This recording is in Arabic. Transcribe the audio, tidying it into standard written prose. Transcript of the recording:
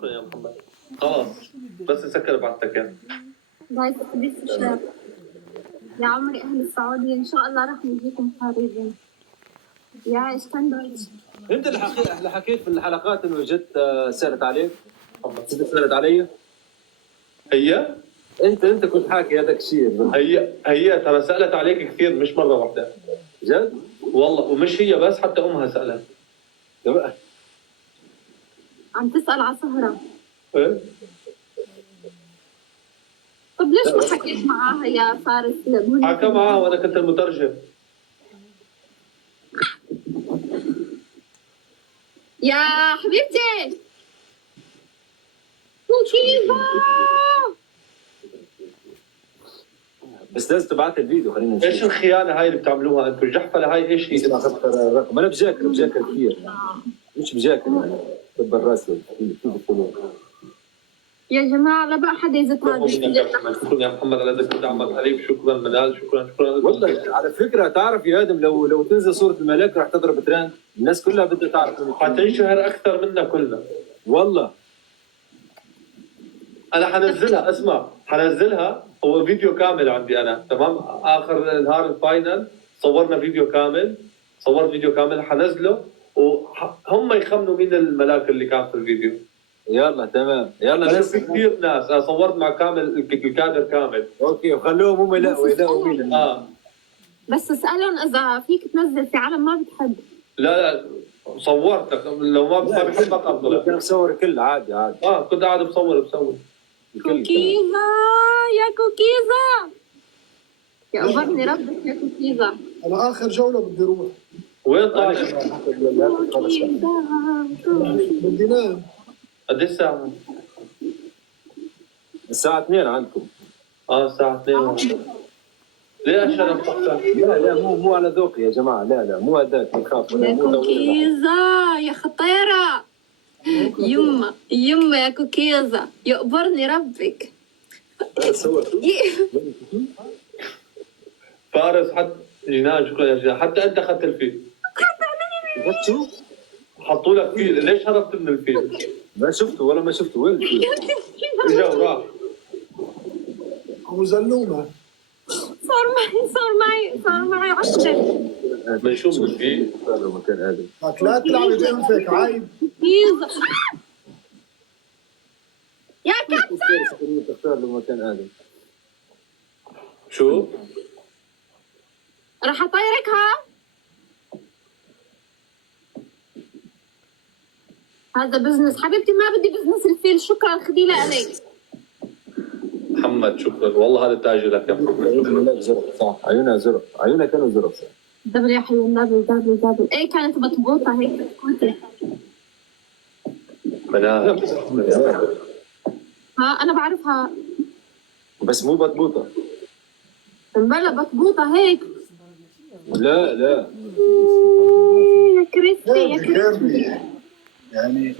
شكرا يا محمد. خلاص بس سكر بعتك يعني. باي تقديس الشاب يا عمري. أهل السعودية إن شاء الله راح نجيكم قريبا. يا استنبط. انت اللي حكيت في الحلقات انه جت سالت عليك. جت سالت علي. هي انت كنت حاكي هذاك الشيء. هي ترى سالت عليك كثير، مش مره واحده. جد؟ والله ومش هي بس، حتى امها سالت. عم تسأل على سهرة. ايه طب ليش ما حكيت معاها يا فارس؟ حكى معها وانا كنت المترجم. يا حبيبتي كوكيزا. بس لازم تبعت الفيديو. خلينا نشوف ايش الخيانه هاي اللي بتعملوها انتم؟ الجحفله هاي ايش هي؟ الرقم. انا بذاكر كثير، مش بذاكر يعني كبر راسي. يا جماعة لا بقى حدا يزت هذا. شكرا يا محمد على ذكر دعمك عليك. شكرا منال. شكرا والله على فكره تعرف يا ادم، لو تنزل صوره الملاك راح تضرب ترند. الناس كلها بدها تعرف. حتنشهر اكثر منا كلنا والله. انا حنزلها. اسمع، حنزلها. هو فيديو كامل عندي انا، تمام؟ اخر نهار الفاينل صورنا فيديو كامل. صورت فيديو كامل حنزله، وهم يخمنوا مين الملاك اللي كان في الفيديو. يلا تمام. يلا في كثير ناس. انا صورت مع كامل الكادر كامل. اوكي، وخلوهم هم يلاقوا مين. بس اسألهم إذا فيك تنزل في عالم ما بتحب. لا صورتك. لو ما بحبك افضل. كان مصور كل عادي. كنت قاعد بصور. كوكيزا يا كوكيزا، يا أبرني ربك يا كوكيزا. انا اخر جوله بدي اروح. وين طالع؟ بدي نام. قد ايش الساعة؟ الساعة 2 عندكم. الساعة 2. ليش انا بتحصل؟ لا مو على ذوقي يا جماعة. لا مو هذاك. بخاف. يا كوكيزا يا خطيرة. يما يا كوكيزا يقبرني ربك. فارس حتى جنان. شكرا يا جنان. حتى انت اخذت الفيل. شو؟ حطوا لك فيل. ليش هربت من الفيل؟ ما شفته ولا ما شفته. وين الفيل؟ اجا وراح. ابو زلومه صار معي عقدة. من شو من الفيل؟ صار مكان ادم. لا تلعبي بانفك عيب. يا كابتن تختار له مكان ادم. شو؟ راح اطيركها. هذا بزنس حبيبتي، ما بدي بزنس الفيل. شكرا خدي لك. محمد شكرا والله. هذا تاج لك يا محمد. عيونها زرق صح. عيونها زرق. عيونها كانوا زرق صح. دبل يا حبيبي. دبل. ايه كانت مضبوطة هيك كنت. انا بعرفها بس مو بطبوطة. بلا بطبوطة هيك. لا يا كريستي يعني